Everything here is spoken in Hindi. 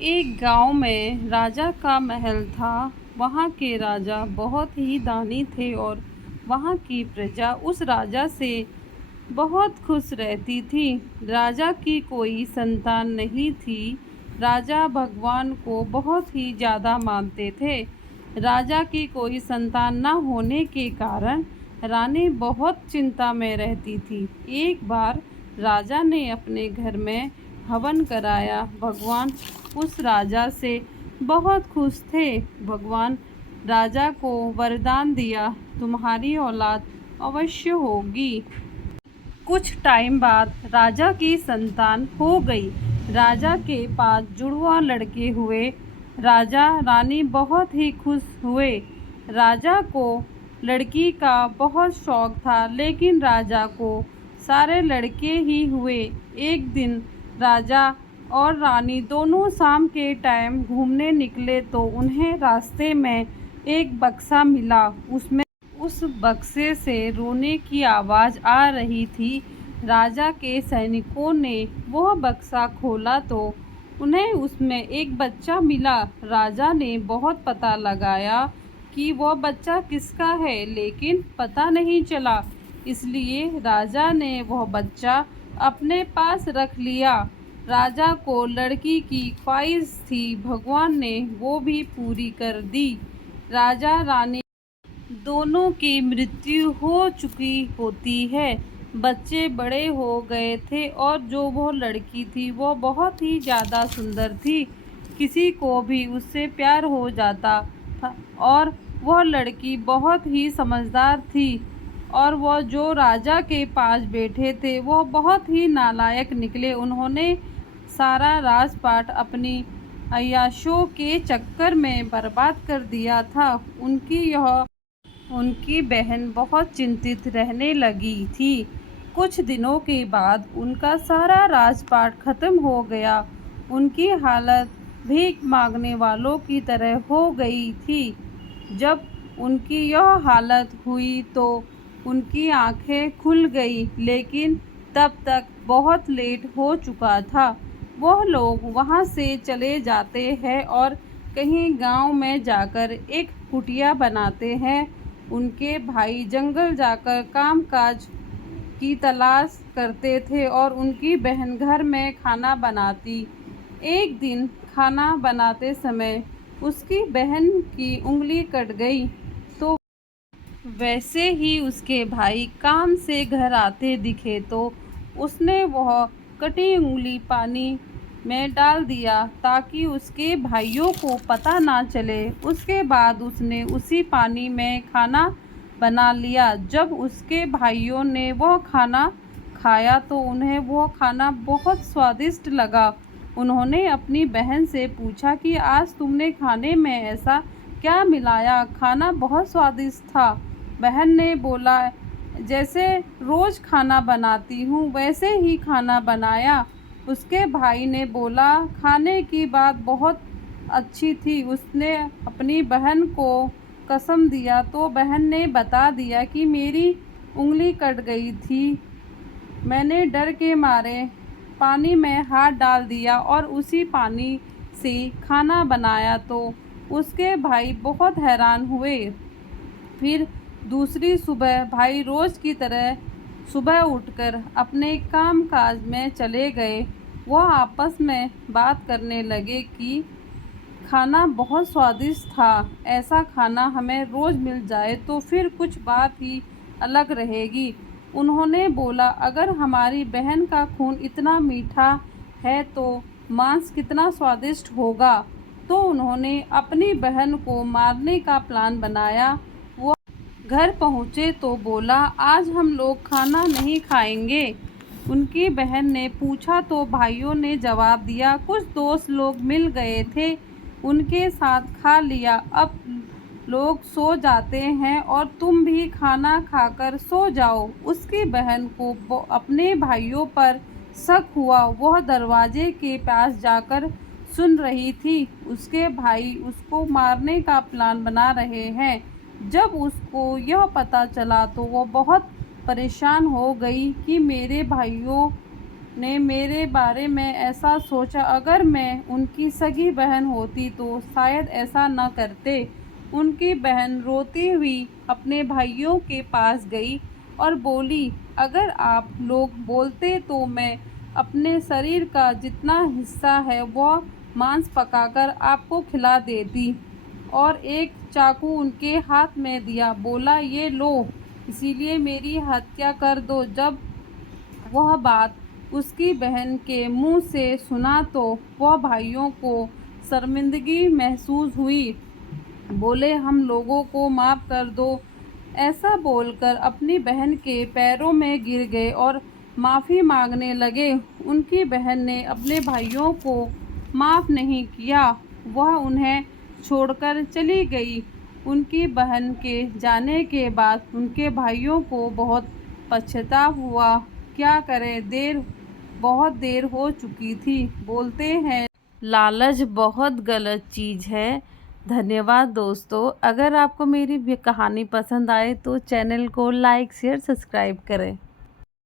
एक गांव में राजा का महल था। वहाँ के राजा बहुत ही दानी थे और वहाँ की प्रजा उस राजा से बहुत खुश रहती थी। राजा की कोई संतान नहीं थी। राजा भगवान को बहुत ही ज़्यादा मानते थे। राजा की कोई संतान न होने के कारण रानी बहुत चिंता में रहती थी। एक बार राजा ने अपने घर में हवन कराया। भगवान उस राजा से बहुत खुश थे। भगवान राजा को वरदान दिया, तुम्हारी औलाद अवश्य होगी। कुछ टाइम बाद राजा की संतान हो गई। राजा के पास जुड़वा लड़के हुए। राजा रानी बहुत ही खुश हुए। राजा को लड़की का बहुत शौक था, लेकिन राजा को सारे लड़के ही हुए। एक दिन राजा और रानी दोनों शाम के टाइम घूमने निकले तो उन्हें रास्ते में एक बक्सा मिला। उसमें उस बक्से से रोने की आवाज़ आ रही थी। राजा के सैनिकों ने वह बक्सा खोला तो उन्हें उसमें एक बच्चा मिला। राजा ने बहुत पता लगाया कि वह बच्चा किसका है, लेकिन पता नहीं चला। इसलिए राजा ने वह बच्चा अपने पास रख लिया। राजा को लड़की की ख्वाहिश थी, भगवान ने वो भी पूरी कर दी। राजा रानी दोनों की मृत्यु हो चुकी होती है। बच्चे बड़े हो गए थे और जो वो लड़की थी वो बहुत ही ज़्यादा सुंदर थी। किसी को भी उससे प्यार हो जाता था। और वह लड़की बहुत ही समझदार थी। और वह जो राजा के पास बैठे थे वो बहुत ही नालायक निकले। उन्होंने सारा राजपाट अपनी अय्याशों के चक्कर में बर्बाद कर दिया था। उनकी बहन बहुत चिंतित रहने लगी थी। कुछ दिनों के बाद उनका सारा राजपाट खत्म हो गया। उनकी हालत भीख मांगने वालों की तरह हो गई थी। जब उनकी यह हालत हुई तो उनकी आंखें खुल गई, लेकिन तब तक बहुत लेट हो चुका था। वह लोग वहां से चले जाते हैं और कहीं गांव में जाकर एक कुटिया बनाते हैं। उनके भाई जंगल जाकर कामकाज की तलाश करते थे और उनकी बहन घर में खाना बनाती। एक दिन खाना बनाते समय उसकी बहन की उंगली कट गई। तो वैसे ही उसके भाई काम से घर आते दिखे तो उसने वह कटी उंगली पानी में डाल दिया ताकि उसके भाइयों को पता ना चले। उसके बाद उसने उसी पानी में खाना बना लिया। जब उसके भाइयों ने वह खाना खाया तो उन्हें वह खाना बहुत स्वादिष्ट लगा। उन्होंने अपनी बहन से पूछा कि आज तुमने खाने में ऐसा क्या मिलाया, खाना बहुत स्वादिष्ट था। बहन ने बोला, जैसे रोज़ खाना बनाती हूँ वैसे ही खाना बनाया। उसके भाई ने बोला, खाने की बात बहुत अच्छी थी। उसने अपनी बहन को कसम दिया तो बहन ने बता दिया कि मेरी उंगली कट गई थी। मैंने डर के मारे पानी में हाथ डाल दिया और उसी पानी से खाना बनाया। तो उसके भाई बहुत हैरान हुए। फिर दूसरी सुबह भाई रोज़ की तरह सुबह उठकर अपने काम काज में चले गए। वह आपस में बात करने लगे कि खाना बहुत स्वादिष्ट था, ऐसा खाना हमें रोज़ मिल जाए तो फिर कुछ बात ही अलग रहेगी। उन्होंने बोला, अगर हमारी बहन का खून इतना मीठा है तो मांस कितना स्वादिष्ट होगा। तो उन्होंने अपनी बहन को मारने का प्लान बनाया। वो घर पहुँचे तो बोला, आज हम लोग खाना नहीं खाएंगे। उनकी बहन ने पूछा तो भाइयों ने जवाब दिया, कुछ दोस्त लोग मिल गए थे, उनके साथ खा लिया। अब लोग सो जाते हैं और तुम भी खाना खाकर सो जाओ। उसकी बहन को अपने भाइयों पर शक हुआ। वह दरवाजे के पास जाकर सुन रही थी। उसके भाई उसको मारने का प्लान बना रहे हैं। जब उसको यह पता चला तो वो बहुत परेशान हो गई कि मेरे भाइयों ने मेरे बारे में ऐसा सोचा। अगर मैं उनकी सगी बहन होती तो शायद ऐसा न करते। उनकी बहन रोती हुई अपने भाइयों के पास गई और बोली, अगर आप लोग बोलते तो मैं अपने शरीर का जितना हिस्सा है वह मांस पकाकर आपको खिला देती। और एक चाकू उनके हाथ में दिया, बोला, ये लो, इसीलिए मेरी हत्या कर दो। जब वह बात उसकी बहन के मुंह से सुना तो वह भाइयों को शर्मिंदगी महसूस हुई। बोले, हम लोगों को माफ़ कर दो। ऐसा बोलकर अपनी बहन के पैरों में गिर गए और माफ़ी मांगने लगे। उनकी बहन ने अपने भाइयों को माफ़ नहीं किया। वह उन्हें छोड़कर चली गई। उनकी बहन के जाने के बाद उनके भाइयों को बहुत पछतावा हुआ। क्या करें, बहुत देर हो चुकी थी। बोलते हैं, लालच बहुत गलत चीज़ है। धन्यवाद दोस्तों। अगर आपको मेरी कहानी पसंद आए तो चैनल को लाइक शेयर सब्सक्राइब करें।